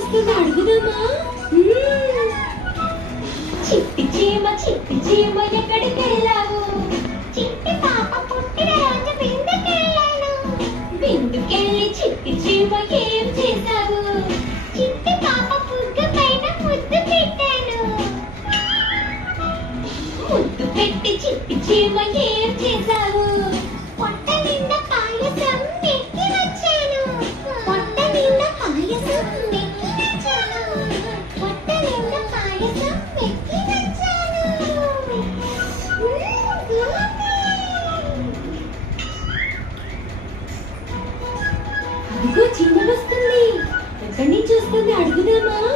వస్తుంది అడుగుదామా? చిట్టి చీమ ఎక్కడికి వెళ్ళావు? చిట్టి పాప పుట్టిన రోజు విందుకెళ్ళాను. విందుకెళ్ళి చిట్టి చీమ ఏం చేశావు? చిట్టి పాప పువ్వు పైన ముద్దు పెట్టాను. ముద్దు పెట్టి చిట్టి చీమ ఏం చేశావు? పొట్ట నిండా పాయసం నెక్కి వచ్చాను. పొట్ట నిండా పాయసం నెక్కి వచ్చాను. పొట్ట నిండా పాయసం నెక్కి వచ్చాను. అదిగో చిన్న వస్తుంది. ఎక్కడి నుంచి వస్తుంది అడుగుదామా?